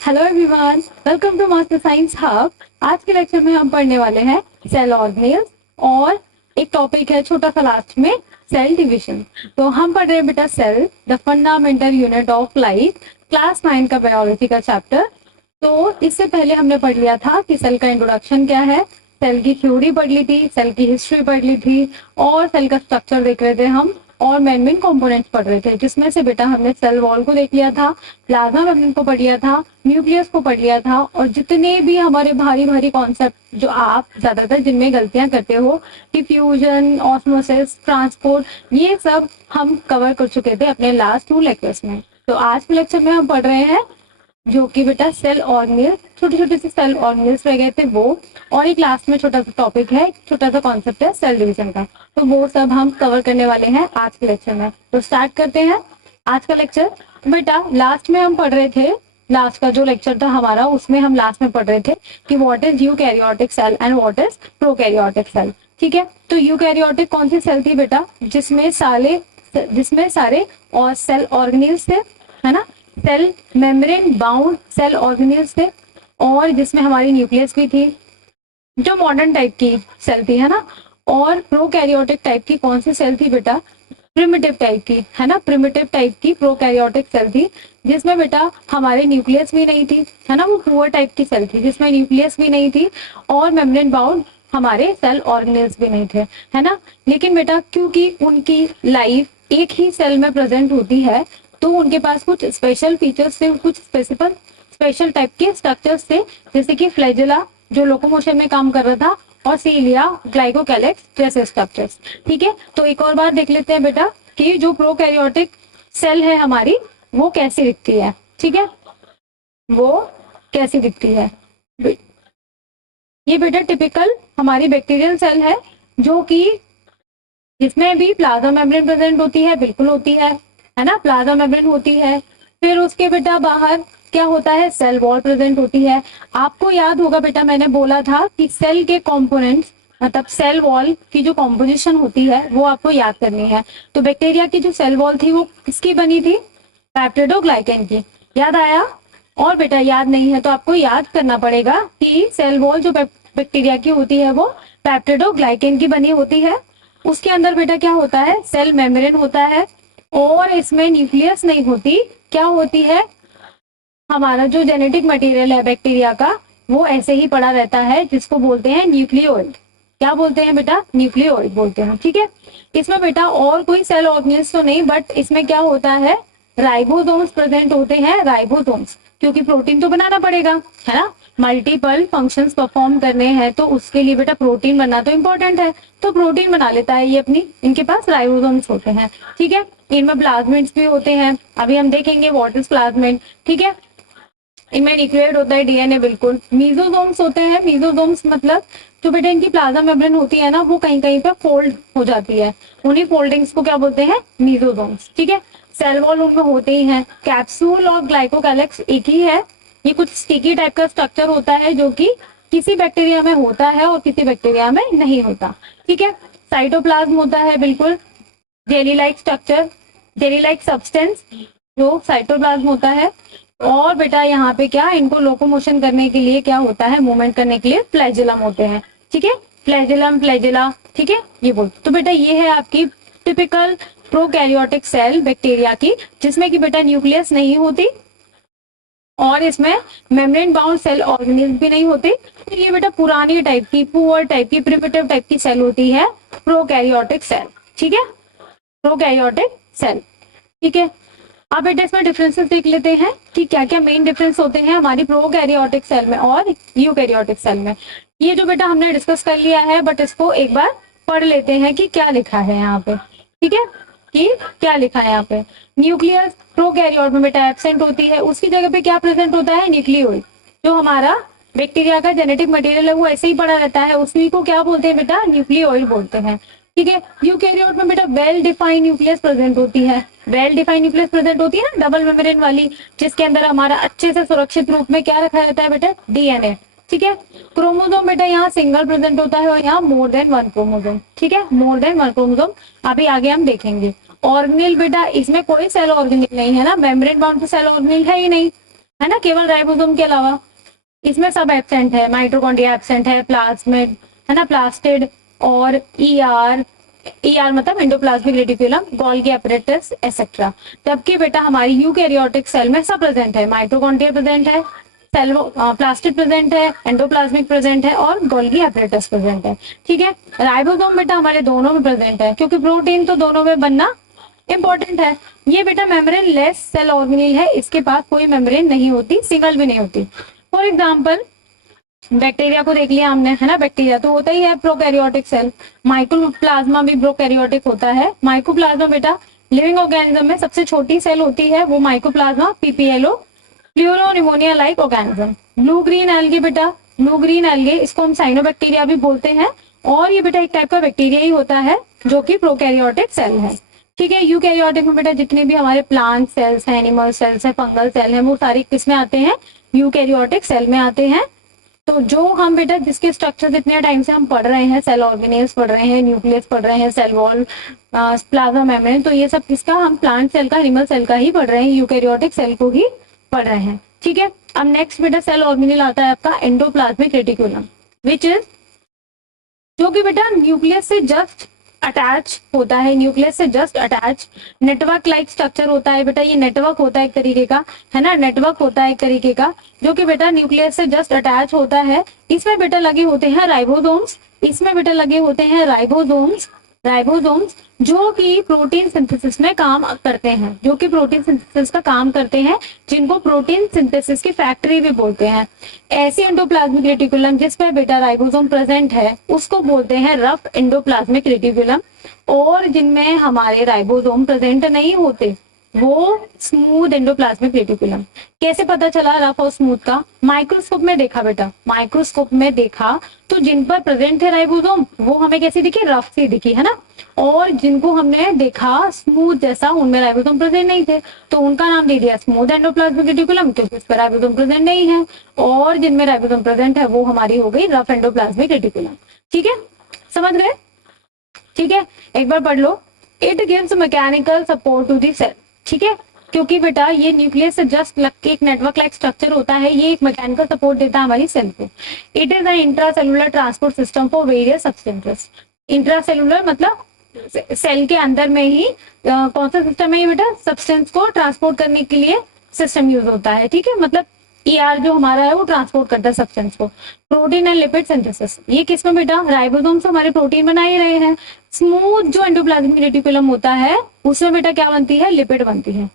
Hello everyone, welcome to master science hub. आज के lecture में हम पढ़ने वाले हैं सेल ऑर्गेनेल्स और एक टॉपिक है छोटा सा लास्ट में, सेल डिवीजन। तो हम पढ़ रहे हैं बेटा cell the fundamental unit of life, class 9 का बायोलॉजी का चैप्टर। तो इससे पहले हमने पढ़ लिया था कि सेल का इंट्रोडक्शन क्या है, सेल की थ्योरी पढ़ ली थी, सेल की हिस्ट्री पढ़ ली थी और सेल का स्ट्रक्चर देख रहे थे हम और मेन कंपोनेंट्स पढ़ रहे थे, जिसमें से बेटा हमने सेल वॉल को देख लिया था, प्लाज्मा मेम्ब्रेन को पढ़ लिया था, न्यूक्लियस को पढ़ लिया था और जितने भी हमारे भारी भारी कॉन्सेप्ट जो आप ज्यादातर जिनमें गलतियां करते हो, डिफ्यूजन, ऑस्मोसिस, ट्रांसपोर्ट, ये सब हम कवर कर चुके थे अपने लास्ट 2 लेक्चर्स में। तो आज के लेक्चर में हम पढ़ रहे हैं जो कि बेटा सेल ऑर्गेनेल्स, छोटे छोटे से सेल ऑर्गेनेल्स रह गए थे वो, और एक लास्ट में छोटा सा टॉपिक है, छोटा सा कॉन्सेप्ट है सेल डिवीजन का। तो वो सब हम कवर करने वाले हैं आज के लेक्चर में। तो स्टार्ट करते हैं आज का लेक्चर। बेटा लास्ट में हम पढ़ रहे थे, लास्ट का जो लेक्चर था हमारा उसमें हम लास्ट में पढ़ रहे थे कि what is eukaryotic cell and what is prokaryotic cell. ठीक है, तो यूकैरियोटिक कौन सी सेल थी बेटा, जिसमें सारे और सेल ऑर्गेनेल्स थे, है ना, cell membrane bound cell organelles थे और जिसमें हमारी न्यूक्लियस भी थी, जो मॉडर्न टाइप की सेल थी, है ना। और प्रोकैरियोटिक टाइप की कौन सी सेल थी बेटा, प्रिमिटिव टाइप की, है ना, प्रिमिटिव टाइप की प्रोकैरियोटिक सेल थी जिसमें बेटा हमारे न्यूक्लियस भी नहीं थी, है ना, वो पुअर टाइप की सेल थी जिसमें न्यूक्लियस भी नहीं थी और मेम्ब्रेन बाउंड हमारे सेल ऑर्गेनेल्स भी नहीं थे, है ना। लेकिन बेटा क्योंकि उनकी लाइफ एक ही सेल में प्रेजेंट होती है तो उनके पास कुछ स्पेशल फीचर्स थे, कुछ स्पेशल टाइप के स्ट्रक्चर्स थे, जैसे कि फ्लैजेला जो लोकोमोशन में काम कर रहा था और सीलिया, ग्लाइकोकैलेक्स जैसे स्ट्रक्चर्स। ठीक है, तो एक और बात देख लेते हैं बेटा कि जो प्रोकैरियोटिक सेल है हमारी वो कैसी दिखती है। ठीक है, वो कैसी दिखती है, ये बेटा टिपिकल हमारी बैक्टीरियल सेल है जो कि जिसमें भी प्लाज्मा मेम्ब्रेन प्रेजेंट होती है, बिल्कुल होती है ना, प्लाज्मा मेम्ब्रेन होती है। फिर उसके बेटा बाहर क्या होता है, सेल वॉल प्रेजेंट होती है। आपको याद होगा बेटा मैंने बोला था कि सेल के कंपोनेंट्स मतलब सेल वॉल की जो कॉम्पोजिशन होती है वो आपको याद करनी है। तो बैक्टीरिया की जो सेल वॉल थी वो किसकी बनी थी, पेप्टिडोग्लाइकेन की। याद आया? और बेटा याद नहीं है तो आपको याद करना पड़ेगा कि सेल वॉल जो बैक्टीरिया की होती है वो पेप्टिडोग्लाइकेन की बनी होती है। उसके अंदर बेटा क्या होता है, सेल मेम्ब्रेन होता है और इसमें न्यूक्लियस नहीं होती, क्या होती है, हमारा जो जेनेटिक मटेरियल है बैक्टीरिया का वो ऐसे ही पड़ा रहता है जिसको बोलते हैं न्यूक्लियोइड। क्या बोलते हैं बेटा, न्यूक्लियोइड बोलते हैं। ठीक है, इसमें बेटा और कोई सेल ऑर्गेनेल्स तो नहीं, बट इसमें क्या होता है, राइबोसोम्स प्रेजेंट होते हैं, राइबोसोम्स, क्योंकि प्रोटीन तो बनाना पड़ेगा, है ना, मल्टीपल फंक्शंस परफॉर्म करने हैं तो उसके लिए बेटा प्रोटीन बनना तो इम्पोर्टेंट है, तो प्रोटीन बना लेता है ये अपनी, इनके पास राइबोसोम्स होते हैं। ठीक है, इनमें प्लाज्मिड्स भी होते हैं, अभी हम देखेंगे व्हाट इज प्लाज्मिड। ठीक है, इनमें न्यूक्लियोइड होता है, डीएनए बिल्कुल। मीजोसोम्स होते हैं, मीजोसोम्स मतलब जो बेटा इनकी प्लाज्मा मेम्ब्रेन होती है ना वो कहीं कहीं पे फोल्ड हो जाती है, उन्हीं फोल्डिंग्स को क्या बोलते हैं, मीजोसोम्स। ठीक है, सेल वॉल उनमें होते ही हैं। कैप्सूल और ग्लाइकोकैलेक्स एक ही है, ये कुछ स्टिकी टाइप का स्ट्रक्चर होता है जो कि किसी बैक्टीरिया में होता है और किसी बैक्टीरिया में नहीं होता। ठीक है, साइटोप्लाज्म होता है बिल्कुल, jelly like structure, jelly like substance जो साइटोप्लाज्म होता है। और बेटा यहाँ पे क्या, इनको लोकोमोशन करने के लिए क्या होता है, मूवमेंट करने के लिए फ्लैजेलम होते हैं। ठीक है, फ्लैजेलम, फ्लैजेला, ठीक है, ये बोल। तो बेटा ये है आपकी टिपिकल प्रोकैरियोटिक सेल बैक्टीरिया की, जिसमें कि बेटा न्यूक्लियस नहीं होती और इसमें मेम्ब्रेन बाउंड सेल ऑर्गेनेल्स भी नहीं होते। तो ये बेटा पुरानी टाइप की, पुअर टाइप की, प्रिमिटिव टाइप की सेल होती है, प्रोकैरियोटिक सेल। ठीक है, प्रोकैरियोटिक सेल। ठीक है, अब बेटा इसमें डिफरेंसेस देख लेते हैं कि क्या क्या मेन डिफरेंस होते हैं हमारी प्रोकैरियोटिक सेल में और यूकैरियोटिक सेल में। ये जो बेटा हमने डिस्कस कर लिया है, बट इसको एक बार पढ़ लेते हैं कि क्या लिखा है यहाँ पे। ठीक है, कि क्या लिखा है यहाँ पे, न्यूक्लियस प्रोकैरियोट में बेटा एब्सेंट होती है, उसकी जगह पे क्या प्रेजेंट होता है, न्यूक्लियोइड। जो हमारा बैक्टीरिया का जेनेटिक मटेरियल है वो ऐसे ही पड़ा रहता है, उसी को क्या बोलते हैं बेटा, न्यूक्लियोइड बोलते हैं। ठीक है, यूकैरियोट में बेटा वेल डिफाइंड न्यूक्लियस प्रेजेंट होती है, वेल डिफाइंड न्यूक्लियस प्रेजेंट होती है ना, डबल मेम्ब्रेन वाली, जिसके अंदर हमारा अच्छे से सुरक्षित रूप में क्या रखा रहता है बेटा, डीएनए। ठीक है, क्रोमोसोम बेटा यहाँ सिंगल प्रेजेंट होता है और यहाँ मोर देन वन क्रोमोसोम। ठीक है, मोर देन वन क्रोमोसोम अभी आगे हम देखेंगे। ऑर्गेनेल बेटा इसमें कोई सेल ऑर्गेनेल नहीं है ना, मेम्ब्रेन बाउंड सेल ऑर्गेनेल है ही नहीं, है ना, केवल राइबोसोम के अलावा। इसमें सब एब्सेंट है, माइटोकॉन्ड्रिया एब्सेंट है, प्लाज्मिड है ना, प्लास्टिड और ईआर, ईआर मतलब endoplasmic reticulum, Golgi apparatus etcetera. जबकि बेटा हमारी यूकैरियोटिक सेल में सब प्रेजेंट है, माइटोकॉन्ड्रिया प्रेजेंट है, सेल प्लास्टिड प्रेजेंट है, एंडोप्लाज्मिक प्रेजेंट है और गोल्गी apparatus प्रेजेंट है। ठीक है, राइबोसोम बेटा हमारे दोनों में प्रेजेंट है, क्योंकि प्रोटीन तो दोनों में बनना इंपॉर्टेंट है। ये बेटा मेम्ब्रेन लेस सेल ऑर्गेनेल है, इसके पास कोई मेम्ब्रेन नहीं होती, सिंगल भी नहीं होती। फॉर एग्जाम्पल बैक्टीरिया को देख लिया हमने, है ना, बैक्टीरिया तो होता ही है प्रोकैरियोटिक सेल। माइकोप्लाज्मा भी प्रोकैरियोटिक होता है। माइकोप्लाज्मा बेटा लिविंग ऑर्गेनिज्म में सबसे छोटी सेल होती है, वो mycoplasma PPLO, pleuropneumonia like organism. Blue green algae बेटा, ब्लू ग्रीन एल्गे इसको हम साइनोबैक्टीरिया भी बोलते हैं, और ये बेटा एक टाइप का बैक्टीरिया ही होता है जो कि प्रोकैरियोटिक सेल है। ठीक है, यूकैरियोटिक में बेटा जितने भी हमारे प्लांट सेल्स हैं, एनिमल सेल्स हैं, फंगल सेल हैं, वो सारे किसमें आते हैं, यूकैरियोटिक सेल में आते हैं। तो जो हम बेटा जिसके स्ट्रक्चर इतने टाइम से हम पढ़ रहे हैं, सेल ऑर्गेनेल्स पढ़ रहे हैं, न्यूक्लियस पढ़ रहे हैं, सेल वॉल, प्लाज्मा मेम्ब्रेन, तो ये सब किसका, हम प्लांट सेल का, एनिमल सेल का ही पढ़ रहे हैं, यूकैरियोटिक सेल को ही पढ़ रहे हैं। ठीक है, अब नेक्स्ट बेटा सेल ऑर्गेनेल आता है आपका एंडोप्लाज्मिक रेटिकुलम, विच इज, जो कि बेटा न्यूक्लियस से जस्ट अटैच होता है, न्यूक्लियस से just attach, network like structure होता है बेटा, ये नेटवर्क होता है एक तरीके का, है ना, नेटवर्क होता है एक तरीके का, जो कि बेटा न्यूक्लियस से जस्ट अटैच होता है। इसमें बेटा लगे होते हैं राइबोसोम्स, इसमें बेटा लगे होते हैं राइबोसोम्स, राइबोसोम्स जो कि प्रोटीन सिंथेसिस में काम करते हैं, जो कि प्रोटीन सिंथेसिस का काम करते हैं, जिनको प्रोटीन सिंथेसिस की फैक्ट्री भी बोलते हैं। ऐसी एंडोप्लाज्मिक रेटिकुलम जिसमें बेटा राइबोसोम प्रेजेंट है उसको बोलते हैं रफ एंडोप्लाज्मिक रेटिकुलम, और जिनमें हमारे राइबोसोम प्रेजेंट नहीं होते वो स्मूथ एंडोप्लाज्मिक रेटिकुलम। कैसे पता चला रफ और स्मूथ का, माइक्रोस्कोप में देखा बेटा, माइक्रोस्कोप में देखा तो जिन पर प्रेजेंट है राइबोसोम वो हमें कैसी दिखी, रफ सी दिखी, है ना, और जिनको हमने देखा स्मूथ जैसा, उनमें राइबोसोम प्रेजेंट नहीं थे, तो उनका नाम दे दिया स्मूथ एंडोप्लाज्मिक रेटिकुलम, क्योंकि उस पर राइबोसोम प्रेजेंट नहीं है, और जिनमें राइबोसोम प्रेजेंट है वो हमारी हो गई रफ एंडोप्लाज्मिक रेटिकुलम। ठीक है, समझ गए। ठीक है, एक बार पढ़ लो, it gives mechanical support to the cell. ठीक है, क्योंकि बेटा ये न्यूक्लियस से जस्ट लग के एक नेटवर्क लाइक स्ट्रक्चर होता है, ये एक मैकेनिकल सपोर्ट देता है हमारी सेल को। It is a intracellular transport system for various substances. Intracellular मतलब सेल के अंदर में ही कौन सा सिस्टम है ये बेटा, सब्सटेंस को ट्रांसपोर्ट करने के लिए सिस्टम यूज होता है। ठीक है, मतलब ईआर जो हमारा है वो ट्रांसपोर्ट करता है सब्सटेंस को। प्रोटीन एंड लिपिड सिंथेसिस, ये किसमें बेटा, राइबोसोम से हमारे प्रोटीन बना ही रहे हैं। स्मूथ जो एंडोप्लाज्मिक रेटिकुलम होता है उसमें बेटा क्या बनती है, लिपिड बनती है।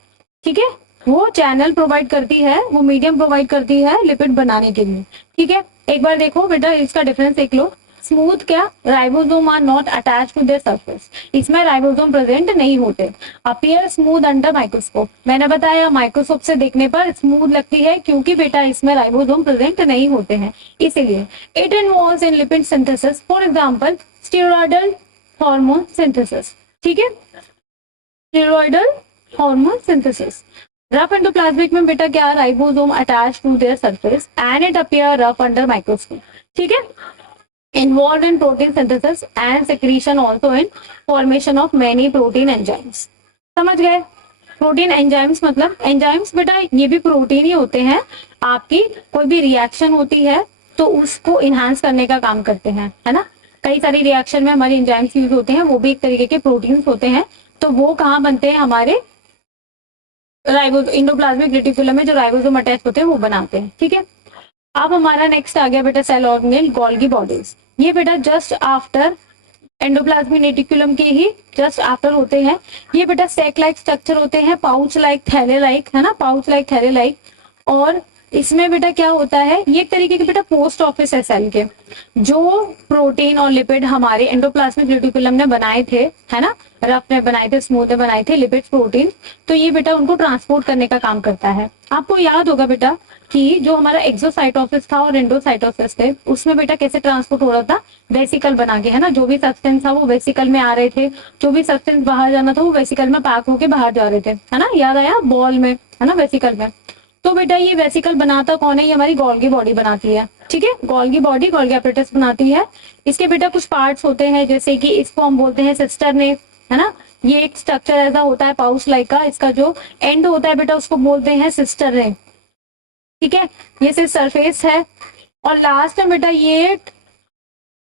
ठीक है, वो चैनल प्रोवाइड करती है, वो मीडियम प्रोवाइड करती है लिपिड बनाने के लिए। ठीक है, एक बार देखो बेटा इसका डिफरेंस देख लो। स्मूथ क्या, ribosome are not attach to their surface, इसमें राइबोसोम प्रेजेंट नहीं होते। अपीयर स्मूथ अंडर माइक्रोस्कोप, मैंने बताया माइक्रोस्कोप से देखने पर स्मूथ लगती है क्योंकि बेटा इसमें राइबोसोम प्रेजेंट नहीं होते हैं, इसीलिए। It involves in lipid synthesis, for example steroidal hormone synthesis. ठीक है, steroidal hormone synthesis. Rough endoplasmic में बेटा क्या, ribosome attach to their surface and it appear rough under microscope. ठीक है, involved in protein synthesis and secretion, also in formation of many protein enzymes। समझ गए, protein enzymes मतलब enzymes बेटा ये भी प्रोटीन ही होते हैं, आपकी कोई भी रिएक्शन होती है तो उसको इनहांस करने का काम करते हैं, है ना, कई सारी रिएक्शन में हमारे एंजाइम्स यूज होते हैं, वो भी एक तरीके के प्रोटीन्स होते हैं। तो वो कहाँ बनते हैं, हमारे एंडोप्लाज्मिक रेटिकुलम में जो राइबोसोम अटैच होते हैं वो बनाते हैं। ठीक है, अब हमारा नेक्स्ट आ गया बेटा सेल ऑर्गेनेल, गोल्गी बॉडीज। ये बेटा जस्ट आफ्टर एंडोप्लाज्मिक रेटिकुलम के ही जस्ट आफ्टर होते हैं। ये बेटा सेक लाइक स्ट्रक्चर होते हैं, पाउच लाइक, थैले लाइक, है ना, पाउच लाइक, थैले लाइक। और इसमें बेटा क्या होता है, ये एक तरीके के बेटा पोस्ट ऑफिस है सेल के, जो प्रोटीन और लिपिड हमारे एंडोप्लाज्मिक रेटिकुलम ने बनाए थे, है ना, रफ ने बनाए थे, स्मूथ ने बनाए थे, लिपिड प्रोटीन, तो ये बेटा उनको ट्रांसपोर्ट करने का काम करता है। आपको याद होगा बेटा कि जो हमारा एक्सोसाइटोसिस था और एंडोसाइटोसिस थे उसमें बेटा कैसे ट्रांसपोर्ट हो रहा था, वेसिकल बना के, है ना, जो भी सब्सटेंस था वो वेसिकल में आ रहे थे, जो भी सब्सटेंस बाहर जाना था वो वेसिकल में पैक होके बाहर जा रहे थे, है ना, याद आया, बॉल में, है ना, वेसिकल में। तो बेटा ये वेसिकल बनाता कौन है, ये हमारी गोल्गी बॉडी बनाती है। ठीक है, गोल्गी बॉडी, गोल्गी एपरेटस बनाती है। इसके बेटा कुछ पार्ट्स होते हैं, जैसे कि इसको हम बोलते हैं सिस्टर ने, है ना, ये एक स्ट्रक्चर ऐसा होता है पाउच लाइक का, इसका जो एंड होता है बेटा उसको बोलते हैं सिस्टर ने। ठीक है, ये सिर्फ सरफेस है। और लास्ट में बेटा ये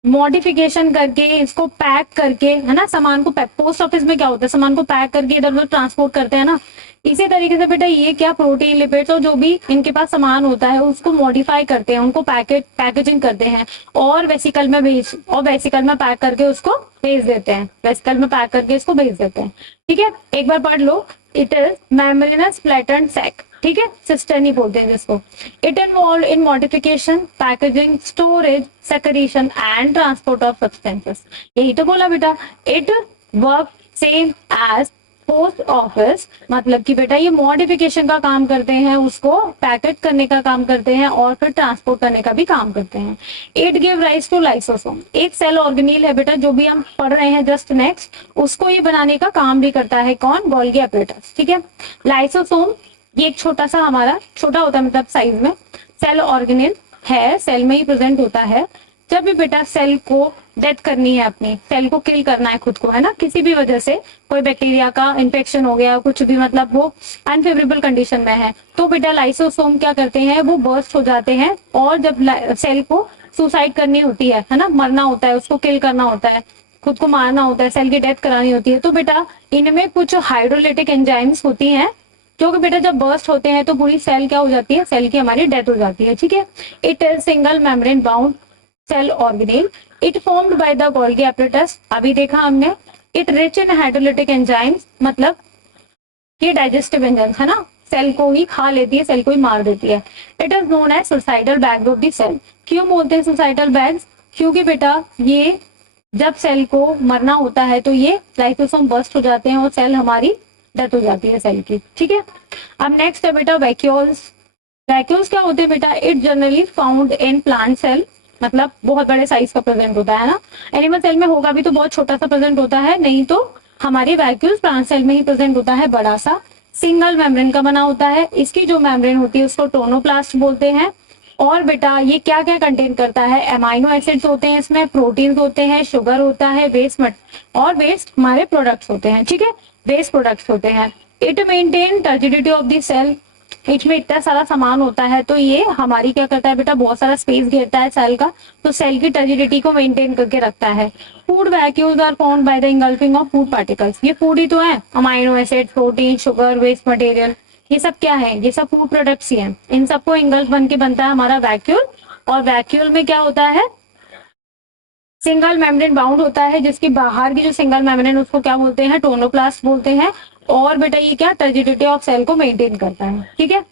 मॉडिफिकेशन करके इसको पैक करके, है ना, सामान को पैक, पोस्ट ऑफिस में क्या होता है, सामान को पैक करके इधर उधर ट्रांसपोर्ट करते हैं ना, इसी तरीके से बेटा ये क्या प्रोटीन लिपिड्स और जो भी इनके पास सामान होता है उसको मॉडिफाई करते हैं, उनको पैकेजिंग करते हैं और वेसिकल में वेसिकल में पैक करके उसको भेज देते हैं, वेसिकल में पैक करके इसको भेज देते हैं। ठीक है, एक बार पढ़ लो, it is membranous flattened sac, ठीक है, सिस्टर्नी बोलते हैं जिसको। It involve in modification, packaging, storage, secretion and transport of substances. यही तो बोला बेटा, it work same as post office, मतलब कि बेटा ये मॉडिफिकेशन का काम करते हैं, उसको पैकेट करने का काम करते हैं और फिर ट्रांसपोर्ट करने का भी काम करते हैं। It give rise to lysosome, एक सेल ऑर्गेनील है बेटा जो भी हम पढ़ रहे हैं जस्ट नेक्स्ट, उसको ये बनाने का काम भी करता है कौन, गोल्गी एपरेटस। ठीक है, लाइसोसोम ये एक छोटा सा हमारा, छोटा होता है मतलब साइज में, सेल ऑर्गेनील है, सेल में ही प्रेजेंट होता है। जब भी बेटा सेल को डेथ करनी है, अपनी सेल को किल करना है खुद को, है ना, किसी भी वजह से कोई बैक्टीरिया का इन्फेक्शन हो गया, कुछ भी मतलब वो अनफेवरेबल कंडीशन में है, तो बेटा लाइसोसोम क्या करते हैं, वो बर्स्ट हो जाते हैं और जब सेल को सुसाइड करनी होती है ना, मरना होता है, उसको किल करना होता है, खुद को मारना होता है, सेल की डेथ करानी होती है, तो बेटा इनमें कुछ हाइड्रोलिटिक एंजाइम्स होती हैं जो कि बेटा जब बर्स्ट होते हैं तो पूरी सेल क्या हो जाती है, सेल की हमारी डेथ हो जाती है। ठीक है, it is single membrane bound cell organelle, it formed by the Golgi apparatus, अभी देखा हमने। It rich in hydrolytic enzymes, मतलब ये डाइजेस्टिव एंजाइम्स है ना, सेल को ही खा लेती है, सेल को ही मार देती है। It is known as suicidal bags of the cell. क्यों बोलते हैं सुसाइडल बैग्स, क्योंकि बेटा ये जब सेल को मरना होता है तो ये लाइसोसोम बर्स्ट हो जाते हैं और सेल हमारी डेथ हो जाती है सेल की। ठीक है, अब नेक्स्ट है बेटा वैक्यूल्स। वैक्यूल्स क्या होते हैं बेटा, it generally found in plant cell, मतलब बहुत बड़े साइज का प्रेजेंट होता है ना, एनिमल सेल में होगा भी तो बहुत छोटा सा प्रेजेंट होता है, नहीं तो हमारे वैक्यूल्स प्लांट सेल में ही प्रेजेंट होता है, बड़ा सा सिंगल मेम्ब्रेन का बना होता है। इसकी जो मेम्ब्रेन होती है उसको टोनोप्लास्ट बोलते हैं। और बेटा ये क्या क्या कंटेन करता है, एमाइनो एसिड्स होते हैं इसमें, प्रोटीन्स होते हैं, शुगर होता है, वेस्ट और वेस्ट हमारे प्रोडक्ट्स होते हैं। ठीक है, वेस्ट प्रोडक्ट्स होते हैं। It maintain turgidity of the cell, इसमें इतना सारा सामान होता है तो ये हमारी क्या करता है बेटा, बहुत सारा स्पेस घेरता है सेल का, तो सेल की टर्जिडिटी को मेंटेन करके रखता है। Food vacuoles are found by the engulfing of food particles, ये फूड ही तो है, amino acid, protein, sugar, waste material, ये सब क्या है, ये सब फूड प्रोडक्ट्स ही हैं। इन सबको इंगल्फ बन के बनता है हमारा वैक्यूल, और वैक्यूल में क्या होता है, सिंगल मेम्ब्रेन बाउंड होता है, जिसकी बाहर की जो सिंगल मेम्ब्रेन उसको क्या बोलते हैं, टोनोप्लास्ट बोलते हैं। और बेटा ये क्या टर्जिडिटी ऑफ सेल को मेंटेन करता है। ठीक है,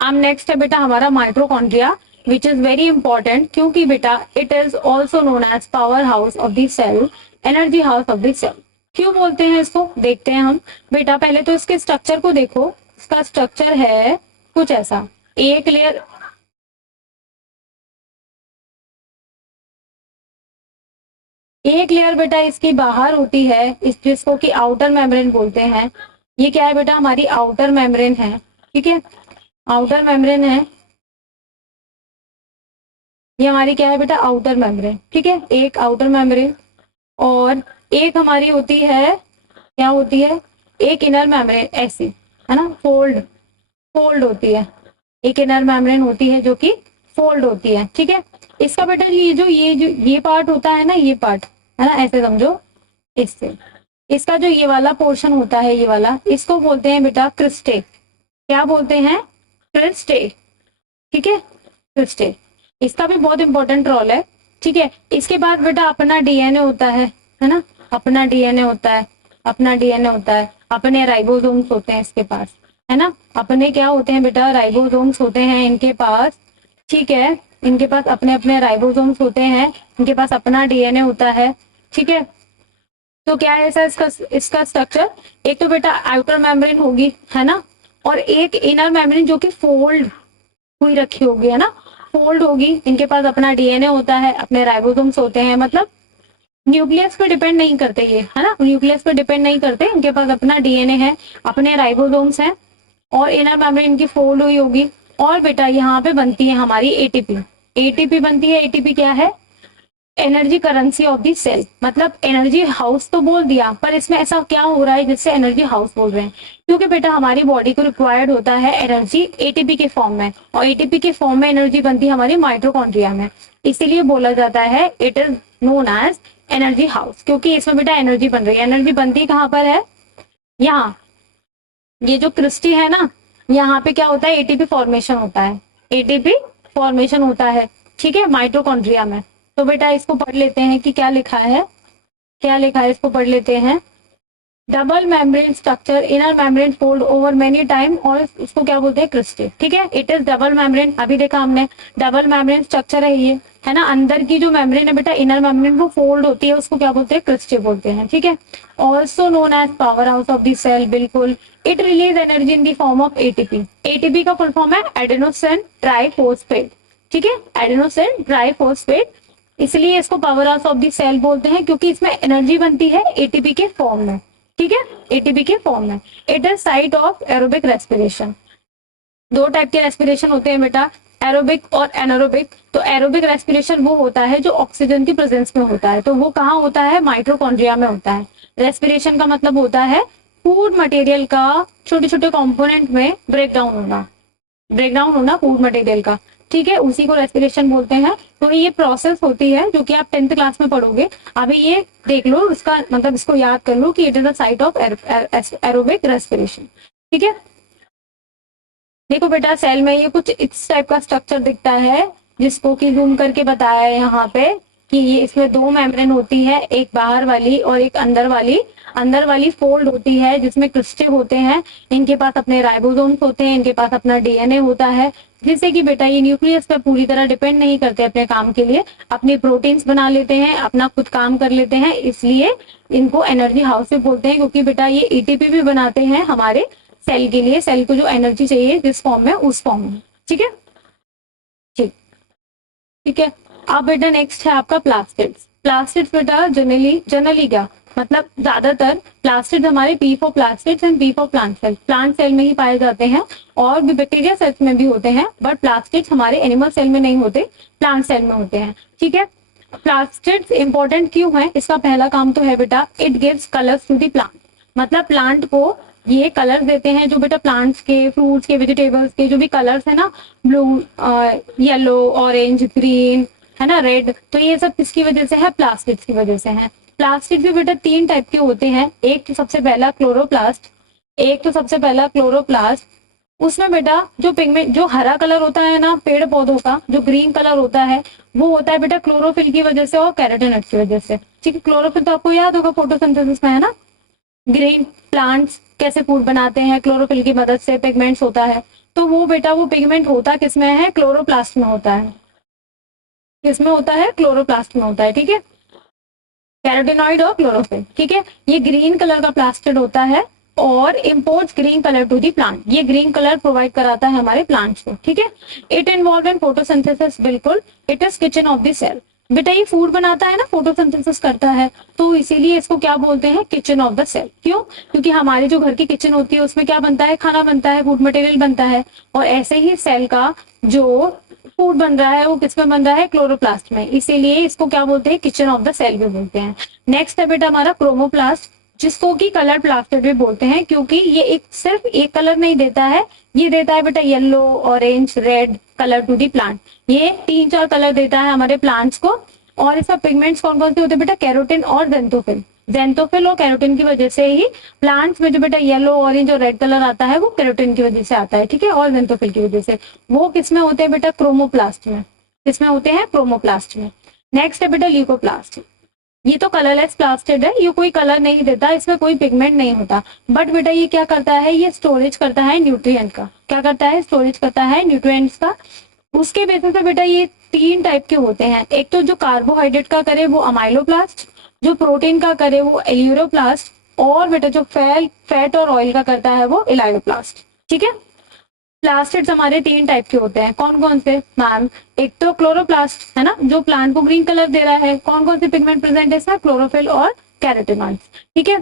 अब नेक्स्ट है बेटा हमारा mitochondria, which is very important, क्योंकि बेटा it is also known as power house of the cell, energy house of the cell. क्यों बोलते हैं इसको, देखते हैं हम। बेटा पहले तो इसके स्ट्रक्चर को देखो, इसका स्ट्रक्चर है कुछ ऐसा, एक लेयर, एक लेयर बेटा इसकी बाहर होती है, इस जिसको कि आउटर मेम्ब्रेन बोलते हैं। ये क्या है बेटा, हमारी आउटर मेम्ब्रेन है। ठीक है, आउटर मेम्ब्रेन है, ये हमारी क्या है बेटा, आउटर मेम्ब्रेन। ठीक है, एक आउटर मेम्ब्रेन, और एक हमारी होती है, क्या होती है, एक इनर मेम्ब्रेन, ऐसी है ना, फोल्ड फोल्ड होती है, एक इनर मेम्ब्रेन होती है जो कि फोल्ड होती है। ठीक है, इसका बेटा ये पार्ट होता है ना, ये पार्ट है ना, ऐसे समझो, इससे इसका जो ये वाला पोर्शन होता है, ये वाला, इसको बोलते हैं बेटा क्रिस्टे। क्या बोलते हैं, क्रिस्टे। ठीक है, क्रिस्टे, इसका भी बहुत इंपॉर्टेंट रोल है। ठीक है, इसके बाद बेटा अपना डीएनए होता है ना, अपना डीएनए होता है, अपना डीएनए होता है, अपने राइबोसोम्स होते हैं इसके पास, है ना, अपने क्या होते हैं बेटा, राइबोसोम्स होते हैं इनके पास। ठीक है, इनके पास अपने अपने राइबोसोम्स होते हैं, इनके पास अपना डीएनए होता है। ठीक है, तो क्या है सर इसका स्ट्रक्चर, एक तो बेटा आउटर मेम्ब्रेन होगी, है ना, और एक इनर मेम्ब्रेन जो कि फोल्ड हुई रखी होगी, है ना, फोल्ड होगी। इनके पास अपना डीएनए होता है, अपने राइबोसोम्स होते हैं, मतलब न्यूक्लियस पे डिपेंड नहीं करते ये, है ना, न्यूक्लियस पे डिपेंड नहीं करते, इनके पास अपना डीएनए है, अपने राइबोसोम्स हैं, और इनर मेम्ब्रेन इनकी फोल्ड हुई होगी। और बेटा यहाँ पे बनती है हमारी एटीपी, एटीपी बनती है। एटीपी क्या है, energy currency of the cell, मतलब एनर्जी हाउस तो बोल दिया, पर इसमें ऐसा क्या हो रहा है जिससे एनर्जी हाउस बोल रहे हैं, क्योंकि बेटा हमारी बॉडी को रिक्वायर्ड होता है एनर्जी एटीपी के फॉर्म में, और एटीपी के फॉर्म में एनर्जी बनती है हमारी माइटोकॉन्ड्रिया में, इसीलिए बोला जाता है it is known as energy house, क्योंकि इसमें बेटा एनर्जी बन रही है। एनर्जी बनती कहाँ पर है, यहाँ, ये जो क्रिस्टी है ना, यहाँ पे क्या होता है, एटीपी फॉर्मेशन होता है, एटीपी फॉर्मेशन होता है, ठीक है, माइटोकॉन्ड्रिया में। तो बेटा इसको पढ़ लेते हैं कि क्या लिखा है, क्या लिखा है, इसको पढ़ लेते हैं। Double membrane structure, inner membrane fold over many time, और इसको क्या बोलते हैं, क्रिस्टी, ठीक है। इट इज डबल मेम्ब्रेन, अभी देखा हमने, डबल मेम्ब्रेन स्ट्रक्चर है ये, है ना। अंदर की जो मेम्ब्रेन है बेटा, इनर मेम्ब्रेन, वो फोल्ड होती है, उसको क्या बोलते हैं, क्रिस्टी बोलते हैं, ठीक है। Also known as power house of the cell, बिल्कुल। It release energy in the form of ATP, ATP का फुल फॉर्म है एडेनोसिन ट्राइफॉस्फेट, ठीक है, एडेनोसिन ट्राइफॉस्फेट, इसलिए इसको power house of the cell बोलते हैं, क्योंकि इसमें एनर्जी बनती है एटीपी के फॉर्म में, ठीक है, एटीपी के फॉर्म में। It is site of aerobic respiration, दो टाइप के रेस्पिरेशन होते हैं बेटा, एरोबिक और एनारोबिक। तो एरोबिक रेस्पिरेशन वो होता है जो ऑक्सीजन की प्रेजेंस में होता है, तो वो कहाँ होता है, माइटोकॉन्ड्रिया में होता है। रेस्पिरेशन का मतलब होता है फूड मटेरियल का छोटे छोटे कंपोनेंट में ब्रेकडाउन होना, ब्रेकडाउन होना फूड मटेरियल का, ठीक है, उसी को रेस्पिरेशन बोलते हैं। तो ये प्रोसेस होती है जो कि आप 10th क्लास में पढ़ोगे। अभी ये देख लो, इसका मतलब इसको याद कर लो कि it is the site of aerobic respiration, ठीक है। देखो बेटा सेल में ये कुछ इस टाइप का स्ट्रक्चर दिखता है, जिसको कि जूम करके बताया है यहाँ पे कि ये इसमें दो मेम्ब्रेन होती है, एक बाहर वाली और एक अंदर वाली। अंदर वाली फोल्ड होती है जिसमें क्रिस्टल होते हैं, इनके पास अपने राइबोसोम्स होते हैं, इनके पास अपना डीएनए होता है, जिससे कि बेटा ये न्यूक्लियस पे पूरी तरह डिपेंड नहीं करते अपने काम के लिए, अपनी प्रोटीन्स बना लेते हैं, अपना खुद काम कर लेते हैं, इसलिए इनको एनर्जी हाउस भी बोलते हैं, क्योंकि बेटा ये एटीपी भी बनाते हैं हमारे सेल के लिए, सेल को जो एनर्जी चाहिए जिस फॉर्म में, उस फॉर्म में, ठीक है, ठीक, ठीक है। अब बेटा नेक्स्ट है आपका प्लास्टिड्स। प्लास्टिड्स बेटा जनरली क्या मतलब, ज्यादातर प्लास्टिड्स हमारे P for plastids and P for plant cell, plant cell में ही पाए जाते हैं, और भी बैक्टीरिया सेल्स में भी होते हैं, बट प्लास्टिड्स हमारे एनिमल सेल में नहीं होते, प्लांट सेल में होते हैं, ठीक है। प्लास्टिड्स इंपॉर्टेंट क्यों है, इसका पहला काम तो है बेटा, it gives colours to the plant, मतलब प्लांट को ये कलर देते हैं, जो बेटा प्लांट्स के, फ्रूट्स के, वेजिटेबल्स के जो भी कलर्स है ना, ब्लू, येलो, ऑरेंज, ग्रीन, है ना, रेड, तो ये सब किसकी वजह से है, प्लास्टिड्स की वजह से है। प्लास्टिक भी बेटा तीन टाइप के होते हैं, एक तो सबसे पहला क्लोरोप्लास्ट, एक तो सबसे पहला क्लोरोप्लास्ट, उसमें बेटा जो पिगमेंट, जो हरा कलर होता है ना पेड़ पौधों का, जो ग्रीन कलर होता है, वो होता है बेटा क्लोरोफिल की वजह से और कैरोटीनॉइड्स की वजह से, ठीक है। क्लोरोफिल तो आपको याद होगा फोटोसिंथेसिस में, है ना, ग्रीन प्लांट्स कैसे फूड बनाते हैं, क्लोरोफिल की मदद से पिगमेंट्स होता है, तो वो बेटा वो पिगमेंट होता किसमें है, क्लोरोप्लास्ट में होता है, किसमें होता है, क्लोरोप्लास्ट में होता है, ठीक है, कैरोटीनॉइड और क्लोरोफिल, ठीक है। ये ग्रीन कलर का प्लास्टिड होता है और imports green colour to the plant, ये ग्रीन कलर प्रोवाइड कराता है हमारे प्लांट्स को, ठीक है। इट इन्वॉल्व इन फोटोसिंथेसिस, बिल्कुल, it is kitchen of the cell, बेटा ये फूड बनाता है ना, फोटोसिंथेसिस करता है, तो इसीलिए इसको क्या बोलते हैं, किचन ऑफ द सेल। क्यों, क्योंकि हमारी जो घर की किचन होती है उसमें क्या बनता है, खाना बनता है, फूड मटेरियल बनता है, और ऐसे ही सेल का जो फूड बन रहा है वो किसमें बन रहा है, क्लोरोप्लास्ट में, इसीलिए इसको क्या बोलते हैं, किचन ऑफ द सेल भी बोलते हैं। नेक्स्ट है बेटा हमारा क्रोमोप्लास्ट, जिसको कि कलर प्लास्टिड भी बोलते हैं, क्योंकि ये एक सिर्फ एक कलर नहीं देता है, ये देता है बेटा yellow, orange, red colour to the plant, ये 3-4 कलर देता है हमारे प्लांट्स को। और इसका पिगमेंट्स कौन कौन से होते हैं बेटा, कैरोटीन और जेंथोफिल, जेंथोफिल और कैरोटीन की वजह से ही प्लांट्स में जो बेटा येलो, ऑरेंज और रेड कलर आता है वो कैरोटीन की वजह से आता है, ठीक है, और जेंथोफिल की वजह से। वो किसमें होते हैं बेटा, क्रोमोप्लास्ट में, किसमें होते हैं, क्रोमोप्लास्ट में। नेक्स्ट है बेटा ल्यूकोप्लास्ट, ये तो कलरलेस प्लास्टिड है, ये कोई कलर नहीं देता, इसमें कोई पिगमेंट नहीं होता, बट बेटा ये क्या करता है, ये स्टोरेज करता है न्यूट्रिएंट का, क्या करता है, स्टोरेज करता है न्यूट्रिएंट्स का। उसके बेसिस पे बेटा ये 3 टाइप के होते हैं, एक तो जो कार्बोहाइड्रेट का करे वो अमाइलोप्लास्ट, जो प्रोटीन का करे वो एल्यूरोप्लास्ट, और बेटा जो फैट और ऑयल का करता है वो इलायोप्लास्ट, ठीक है। प्लास्टिड्स हमारे 3 टाइप के होते हैं, कौन कौन से मैम, एक तो क्लोरोप्लास्ट है ना, जो प्लांट को ग्रीन कलर दे रहा है, कौन कौन से पिगमेंट प्रेजेंट है इसमें, क्लोरोफिल और कैरोटीनॉइड्स, ठीक है।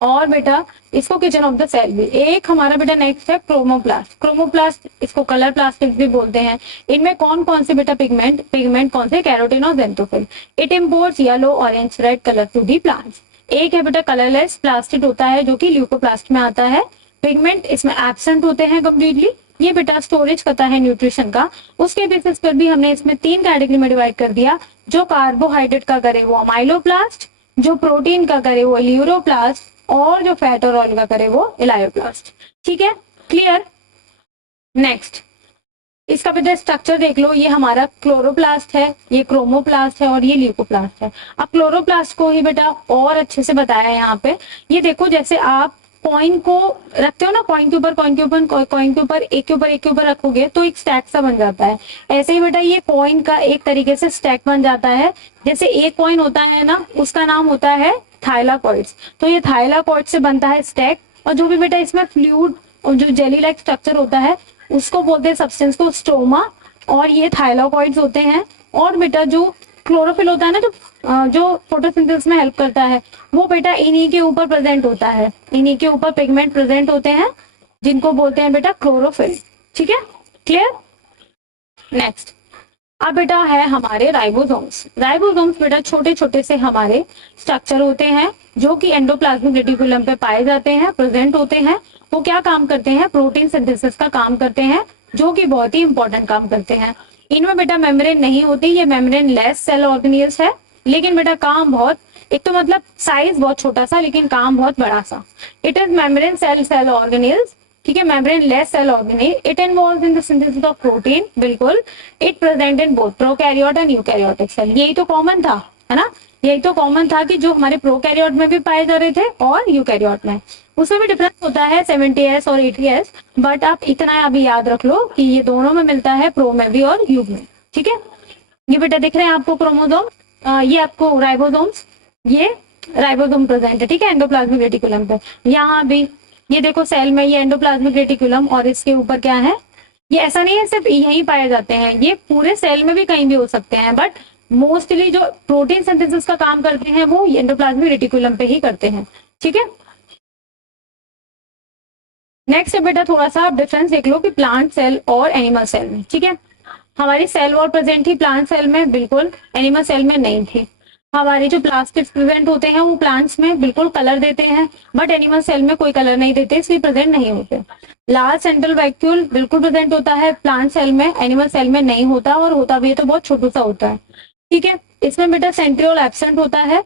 और बेटा इसको किचन ऑफ द सेल भी। एक हमारा बेटा नेक्स्ट है क्रोमोप्लास्ट। क्रोमोप्लास्ट इसको कलर प्लास्टिक भी बोलते हैं। इनमें कौन कौन से बेटा पिगमेंट कौन से, कैरोटीन और xanthophyll. It imports yellow orange red colour to the plants. एक है बेटा कलरलेस प्लास्टिड होता है जो कि ल्यूकोप्लास्ट में आता है। पिगमेंट इसमें एब्सेंट होते हैं कम्प्लीटली। ये बेटा स्टोरेज करता है न्यूट्रिशन का। उसके बेसिस पर भी हमने इसमें 3 कैटेगरी में डिवाइड कर दिया। जो कार्बोहाइड्रेट का करे वो अमाइलोप्लास्ट, जो प्रोटीन का करे वो ल्यूरोप्लास्ट, और जो फैट और ऑयल का करे वो इलायोप्लास्ट। ठीक है, क्लियर। नेक्स्ट इसका बेटा स्ट्रक्चर देख लो। ये हमारा क्लोरोप्लास्ट है, ये क्रोमोप्लास्ट है और ये ल्यूकोप्लास्ट है। अब क्लोरोप्लास्ट को ही बेटा और अच्छे से बताया है यहाँ पे। ये देखो जैसे आप कॉइन को रखते हो ना, कॉइन के ऊपर एक के ऊपर रखोगे तो एक स्टैक सा बन जाता है। ऐसे ही बेटा ये कॉइन का एक तरीके से स्टैक बन जाता है। जैसे एक कॉइन होता है ना, उसका नाम होता है थाइलाकॉइड्स। तो ये थाइलाकॉइड से बनता है स्टैक। और जो भी बेटा इसमें फ्लूइड और जो जेली लाइक स्ट्रक्चर होता है उसको बोलते हैं सब्सटेंस को स्टोमा, और ये थाइलाकॉइड्स होते हैं। और बेटा जो क्लोरोफिल होता है ना, जो फोटोसिंथेसिस में हेल्प करता है, वो बेटा इन्हीं के ऊपर प्रेजेंट होता है। इन्हीं के ऊपर पिगमेंट प्रेजेंट होते हैं जिनको बोलते हैं बेटा क्लोरोफिल। ठीक है, क्लियर। नेक्स्ट अब बेटा है हमारे राइबोसोम्स। राइबोसोम्स बेटा छोटे छोटे से हमारे स्ट्रक्चर होते हैं जो कि एंडोप्लाज्मिक रेटिकुलम पे पाए जाते हैं, प्रेजेंट होते हैं। वो क्या काम करते हैं, प्रोटीन सिंथेसिस का काम करते हैं, जो कि बहुत ही इंपॉर्टेंट काम करते हैं। इनमें बेटा मेम्ब्रेन नहीं होती, ये मेम्ब्रेन लेस सेल ऑर्गेनेल्स है। लेकिन बेटा काम बहुत, एक तो मतलब साइज बहुत छोटा सा लेकिन काम बहुत बड़ा सा। It is membrane cell organelles. ठीक है, membrane less cell organelle. It involves in the synthesis of protein. बिल्कुल, it present in both prokaryote and eukaryotic cell. यही तो कॉमन था, है ना, यही तो कॉमन था कि जो हमारे प्रोकैरियोट में भी पाए जा रहे थे और यूकैरियोट में। उसमें भी डिफरेंस होता है 70s और 80s, बट आप इतना अभी याद रख लो कि ये दोनों में मिलता है, प्रो में भी और यूग में। ठीक है, ये बेटा दिख रहे हैं आपको क्रोमोसोम, ये आपको राइबोसोम्स, ये राइबोसोम प्रेजेंट है। ठीक है, एंडोप्लाज्मिक रेटिकुलम पे। यहाँ भी ये देखो सेल में ये एंडोप्लाज्मिक रेटिकुलम और इसके ऊपर क्या है, ये ऐसा नहीं है सिर्फ यहीं पाए जाते हैं, ये पूरे सेल में भी कहीं भी हो सकते हैं, बट मोस्टली जो प्रोटीन सिंथेसिस का काम करते हैं वो एंडोप्लाज्मिक रेटिकुलम पे ही करते हैं। ठीक है, नेक्स्ट है बेटा थोड़ा सा आप डिफरेंस देख लो कि प्लांट सेल और एनिमल सेल में। ठीक है, हमारी सेल वॉल प्रेजेंट थी प्लांट सेल में, बिल्कुल एनिमल सेल में नहीं थी। हमारे जो प्लास्टिड्स प्रेजेंट होते हैं वो प्लांट्स में बिल्कुल कलर देते हैं, बट एनिमल सेल में कोई कलर नहीं देते, इसलिए प्रेजेंट नहीं होते। लार्ज सेंट्रल वैक्यूल बिल्कुल प्रेजेंट होता है प्लांट सेल में, एनिमल सेल में नहीं होता, और होता भी है तो बहुत छोटा सा होता है। ठीक है, इसमें बेटा सेंट्रियोल एब्सेंट होता है,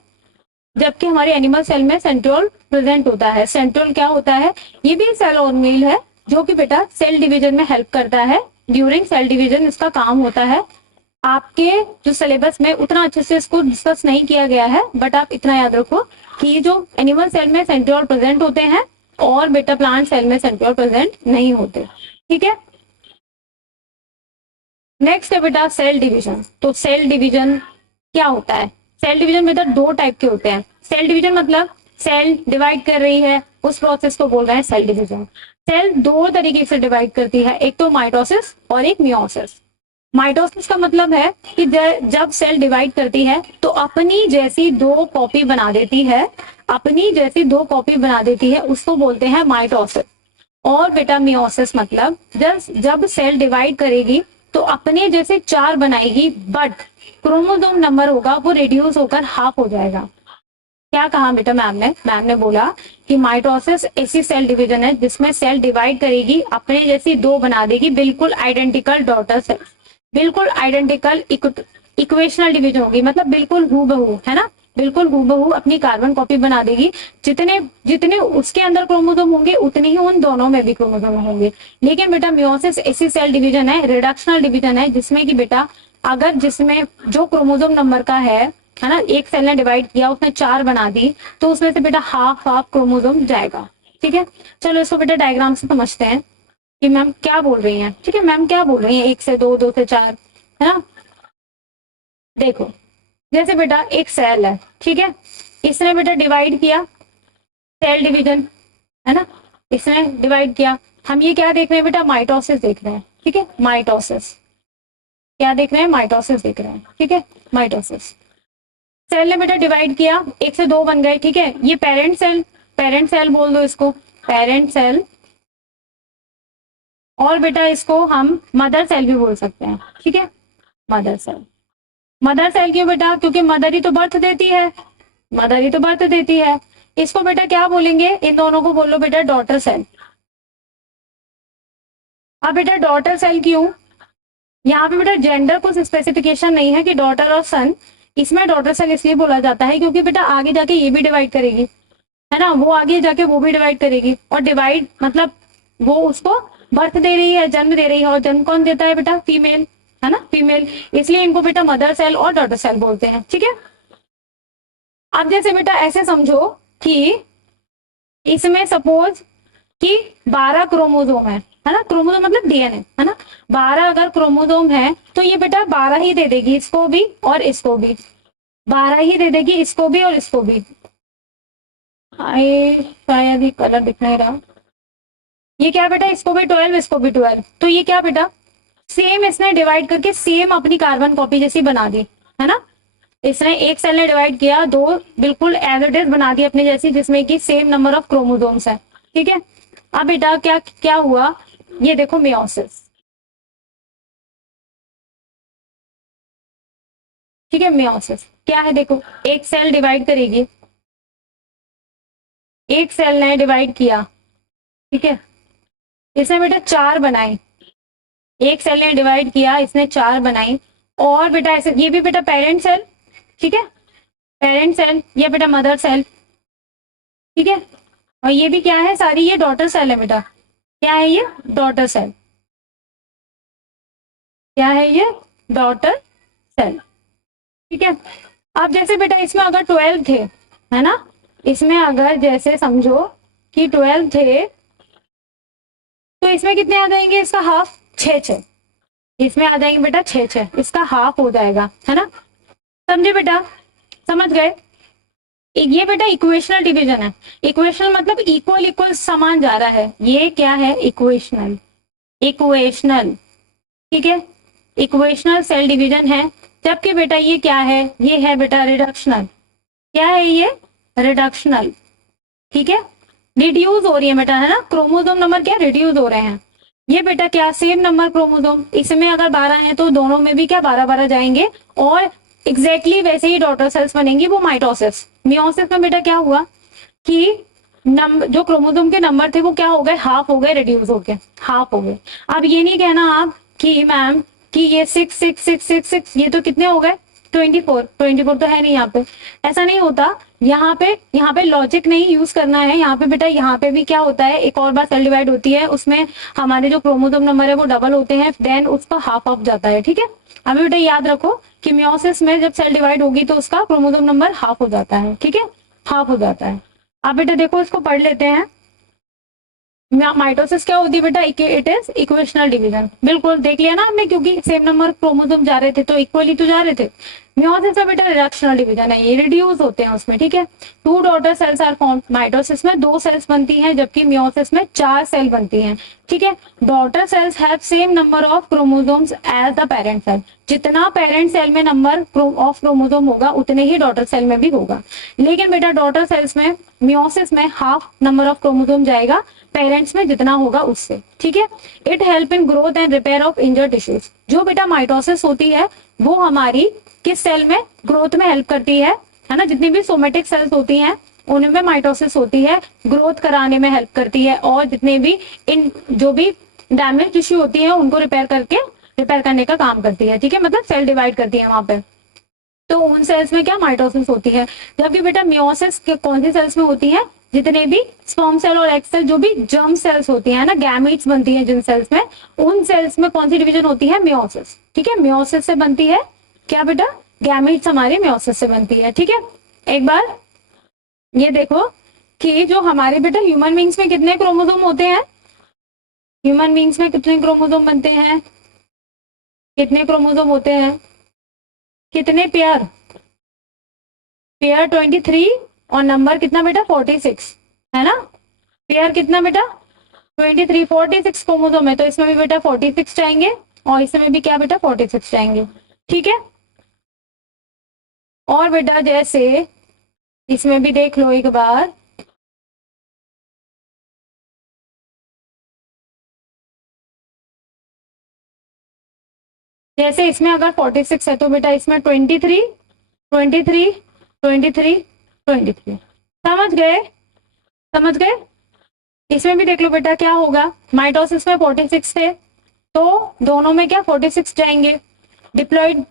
जबकि हमारे एनिमल सेल में सेंट्रियोल प्रेजेंट होता है। सेंट्रियोल क्या होता है, ये भी सेल ऑर्गेनेल है जो कि बेटा सेल डिवीजन में हेल्प करता है। ड्यूरिंग सेल डिवीजन इसका काम होता है। आपके जो सिलेबस में उतना अच्छे से इसको डिस्कस नहीं किया गया है, बट आप इतना याद रखो कि जो एनिमल सेल में सेंट्रियोल प्रेजेंट होते हैं और बेटा प्लांट सेल में सेंट्रियोल प्रेजेंट नहीं होते। ठीक है, नेक्स्ट है बेटा सेल डिवीजन। तो सेल डिवीजन क्या होता है, सेल डिवीजन बेटा 2 टाइप के होते हैं। सेल डिवीजन मतलब सेल डिवाइड कर रही है, उस प्रोसेस को बोल रहे हैं सेल डिवीजन। सेल 2 तरीके से डिवाइड करती है, एक तो माइटोसिस और एक मियोसिस। माइटोसिस का मतलब है कि जब सेल डिवाइड करती है तो अपनी जैसी 2 कॉपी बना देती है, अपनी जैसी 2 कॉपी बना देती है, उसको बोलते हैं माइटोसिस। और बेटा मियोसिस मतलब जब सेल डिवाइड करेगी तो अपने जैसे 4 बनाएगी, बट क्रोमोसोम नंबर होगा वो रिड्यूस होकर हाफ हो जाएगा। क्या कहा बेटा मैम ने बोला कि माइटोसिस ऐसी सेल डिवीजन है जिसमें सेल डिवाइड करेगी, अपने जैसी 2 बना देगी, बिल्कुल आइडेंटिकल डॉटर सेल्स, बिल्कुल आइडेंटिकल इक्वेशनल डिवीजन होगी, मतलब बिल्कुल हूबहू, है ना, बिल्कुल हूबहू अपनी कार्बन कॉपी बना देगी। जितने उसके अंदर क्रोमोसोम होंगे उतने ही उन दोनों में भी क्रोमोसोम होंगे। लेकिन बेटा मियोसिस ऐसी सेल डिवीजन है, रिडक्शनल डिवीजन है, जिसमें कि बेटा अगर जिसमें जो क्रोमोसोम नंबर का है ना, एक सेल ने डिवाइड किया, उसने 4 बना दी, तो उसमें से बेटा हाफ क्रोमोसोम जाएगा। ठीक है, चलो इसको बेटा डायग्राम से समझते हैं कि मैम क्या बोल रही हैं। ठीक है, मैम क्या बोल रही हैं, 1 से 2, 2 से 4, है ना। देखो जैसे बेटा एक सेल है, ठीक है, इसने बेटा डिवाइड किया, सेल डिवीजन, है ना, इसने डिवाइड किया। हम ये क्या देख रहे हैं बेटा, माइटोसिस देख रहे हैं। ठीक है, माइटोसिस क्या देख रहे हैं, माइटोसिस देख रहे हैं। ठीक है, माइटोसिस। सेल ने बेटा डिवाइड किया, 1 से 2 बन गए। ठीक है, ये पेरेंट सेल पेरेंट सेल बोल दो इसको, पेरेंट सेल। और बेटा इसको हम मदर सेल भी बोल सकते हैं, ठीक है, मदर सेल। मदर सेल क्यों बेटा? क्योंकि मदर ही तो बर्थ देती है, मदर ही तो बर्थ देती है। इसको बेटा क्या बोलेंगे? इन दोनों को बोलो बेटा डॉटर सेल। अब बेटा डॉटर सेल क्यों? यहाँ पे बेटा जेंडर कुछ स्पेसिफिकेशन नहीं है कि डॉटर और सन। इसमें डॉटर सेल इसलिए बोला जाता है क्योंकि बेटा आगे जाके ये भी डिवाइड करेगी, है ना, वो आगे जाके वो भी डिवाइड करेगी। और डिवाइड मतलब वो उसको बर्थ दे रही है, जन्म दे रही है। और जन्म कौन देता है बेटा? फीमेल, है ना, फीमेल। इसलिए इनको बेटा मदर सेल और डॉटर सेल बोलते हैं, ठीक है। अब जैसे बेटा ऐसे समझो कि इसमें सपोज कि 12 क्रोमोजोम है ना, क्रोमोजोम मतलब डीएनए, है ना। 12 अगर क्रोमोजोम है तो ये बेटा 12 ही दे देगी, इसको भी और इसको भी। 12 ही दे देगी, इसको भी और इसको भी। शायद ये कलर दिख नहीं रहा। ये क्या बेटा? इसको भी 12, इसको भी 12। तो ये क्या बेटा? सेम इसने डिवाइड करके सेम अपनी कार्बन कॉपी जैसी बना दी, है ना। इसने एक सेल ने डिवाइड किया, दो बिल्कुल एज इट इज बना दी अपनी जैसी, जिसमें कि सेम नंबर ऑफ क्रोमोसोम्स है, ठीक है। अब बेटा क्या क्या हुआ? ये देखो मियोसिस, ठीक है। मियोसिस क्या है? देखो एक सेल डिवाइड करेगी, एक सेल ने डिवाइड किया, ठीक है, इसने बेटा 4 बनाई। एक सेल ने डिवाइड किया, इसने 4 बनाई। और बेटा ऐसे ये भी बेटा पेरेंट सेल, ठीक है, पेरेंट सेल। ये बेटा मदर सेल, ठीक है। और ये भी क्या है? सारी ये डॉटर सेल है बेटा। क्या है ये? Daughter cell. क्या है ये? डॉटर सेल, ठीक है। अब जैसे बेटा इसमें अगर 12 थे, है ना, इसमें अगर जैसे समझो कि 12 थे तो इसमें कितने आ जाएंगे? इसका हाफ 6 इसमें आ जाएंगे बेटा 6 इसका हाफ हो जाएगा, है ना। समझे बेटा? समझ गए? ये बेटा इक्वेशनल डिवीजन है। इक्वेशनल मतलब इक्वल इक्वल समान जा रहा है। ये क्या है? इक्वेशनल, इक्वेशनल, ठीक है, इक्वेशनल सेल डिवीजन है। जबकि बेटा ये क्या है? ये है बेटा रिडक्शनल। क्या है ये? रिडक्शनल, ठीक है। रिड्यूस हो रही है बेटा, है ना, क्रोमोसोम नंबर क्या रिड्यूस हो रहे हैं। ये बेटा क्या? सेम नंबर क्रोमोसोम, इसमें अगर 12 है तो दोनों में भी क्या 12-12 जाएंगे। और एग्जैक्टली वैसे ही डॉटर सेल्स बनेंगी, वो माइटोसिस। मियोसिस में बेटा क्या हुआ कि जो क्रोमोसोम के नंबर थे वो क्या हो गए? हाफ हो गए, रिड्यूस हो गए, हाफ हो गए। अब ये नहीं कहना आप कि मैम कि ये 6 ये तो कितने हो गए? 24 तो है नहीं यहाँ पे, ऐसा नहीं होता। यहाँ पे लॉजिक नहीं यूज करना है। यहाँ पे बेटा यहाँ पे भी क्या होता है? एक और बार सेल डिवाइड होती है, उसमें हमारे जो क्रोमोसोम नंबर है वो डबल होते हैं, देन उसका हाफ ऑफ जाता है, ठीक है। अभी बेटा याद रखो कि मियोसिस में जब सेल डिवाइड होगी तो उसका क्रोमोसोम नंबर हाफ हो जाता है, ठीक है, हाफ हो जाता है। अब बेटा देखो इसको पढ़ लेते हैं। माइटोसिस क्या होती है बेटा? It is equational division. बिल्कुल देख लिया ना हमने, क्योंकि सेम नंबर क्रोमोसोम जा रहे थे तो इक्वली तो जा रहे थे। मियोसिस में बेटा रिडक्शनल डिवीजन है, ये रिड्यूस होते हैं उसमें, ठीक है। 2 daughter cells are form. Mitosis में 2 सेल्स बनती हैं, जबकि मियोसिस में 4 सेल बनती हैं, ठीक है। Daughter cells have same number of chromosomes as the parent cell. जितना पेरेंट सेल में नंबर ऑफ क्रोमोसोम होगा उतने ही डॉटर सेल में भी होगा। लेकिन बेटा डॉटर सेल्स में मियोसिस में हाफ नंबर ऑफ क्रोमोसोम जाएगा पेरेंट्स में जितना होगा उससे, ठीक है। It help in growth and repair of injured tissues. जो बेटा माइटोसिस होती है वो हमारी किस सेल में ग्रोथ में हेल्प करती है ना। जितनी भी सोमेटिक सेल्स होती हैं उनमें माइटोसिस होती है, ग्रोथ कराने में हेल्प करती है। और जितने भी इन जो भी डैमेज टिश्यू होती है उनको रिपेयर करने का काम करती है, ठीक है, मतलब सेल डिवाइड करती है वहां पे। तो उन सेल्स में क्या माइटोसिस होती है। जबकि बेटा मियोसिस कौन सी सेल्स में होती है? जितने भी स्पर्म सेल और एग सेल, जो भी जर्म सेल्स होती है ना, गैमीट्स बनती है जिन सेल्स में, उन सेल्स में कौन सी डिवीजन होती है? मियोसिस, ठीक है। मियोसिस से बनती है क्या बेटा? गैमीट्स हमारे मियोसिस से बनती है, ठीक है। एक बार ये देखो कि जो हमारे बेटा ह्यूमन बींग्स में कितने क्रोमोसोम होते हैं? ह्यूमन बींग्स में कितने क्रोमोसोम बनते हैं? कितने क्रोमोसोम होते हैं? कितने पेयर? पेयर 23 और नंबर कितना बेटा? 46, है ना। पेयर कितना बेटा? 23, 46 क्रोमोसोम है, तो इसमें भी बेटा 46 जाएंगे और इसमें भी क्या बेटा? 46 जाएंगे, ठीक है। और बेटा जैसे इसमें भी देख लो एक बार जैसे इसमें अगर 46 है तो बेटा इसमें 23, 23, 23, 23। समझ गए? समझ गए? इसमें भी देख लो बेटा क्या होगा, माइटोसिस में 46 थे तो दोनों में क्या 46 जाएंगे। डिप्लॉइड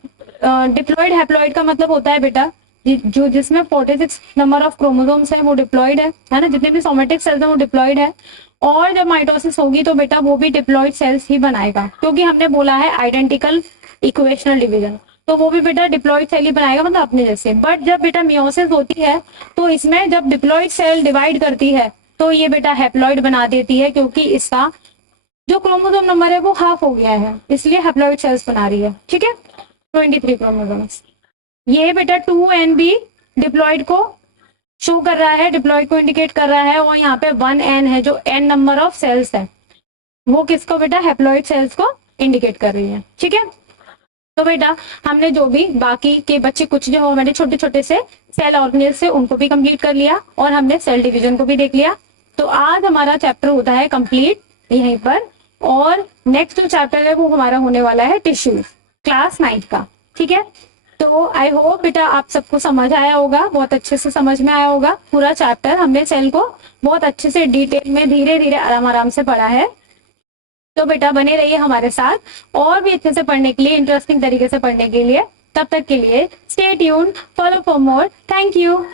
डिप्लॉइड हैप्लॉइड का मतलब होता है बेटा जो जिसमें 46 नंबर ऑफ क्रोमोसोम्स है वो डिप्लॉइड है ना, जितने भी सोमेटिक सेल्स है वो डिप्लॉइड है। और जब माइटोसिस होगी तो बेटा वो भी डिप्लॉइड सेल्स ही बनाएगा, क्योंकि हमने बोला है आइडेंटिकल इक्वेशनल डिवीजन, तो वो भी बेटा डिप्लॉइड सेल ही बनाएगा, मतलब अपने जैसे। बट जब बेटा मियोसिस होती है तो इसमें जब डिप्लॉइड सेल डिवाइड करती है तो ये बेटा हैप्लॉइड बना देती है, क्योंकि इसका जो क्रोमोसोम नंबर है वो हाफ हो गया है, इसलिए हैप्लॉइड सेल्स बना रही है। ठीक है, 23 क्रोमोसोम्स। ये बेटा 2NB डिप्लॉइड को शो कर रहा है, डिप्लॉइड को इंडिकेट कर रहा है, और यहाँ पे 1N है जो N नंबर ऑफ सेल्स है, वो किसको बेटा हैप्लॉइड सेल्स को इंडिकेट कर रही है। ठीक है, तो बेटा हमने जो भी बाकी के बच्चे कुछ जो हमारे छोटे छोटे से सेल ऑर्गेनेल से उनको भी कंप्लीट कर लिया, और हमने सेल डिवीजन को भी देख लिया। तो आज हमारा चैप्टर होता है कंप्लीट यहीं पर, और नेक्स्ट जो चैप्टर है वो हमारा होने वाला है टिश्यूज, क्लास 9 का। ठीक है, तो आई होप बेटा आप सबको समझ आया होगा, बहुत अच्छे से समझ में आया होगा पूरा चैप्टर। हमने सेल को बहुत अच्छे से डिटेल में धीरे धीरे आराम आराम से पढ़ा है। तो बेटा बने रहिए हमारे साथ, और भी अच्छे से पढ़ने के लिए, इंटरेस्टिंग तरीके से पढ़ने के लिए। तब तक के लिए stay tuned, follow for more. Thank you.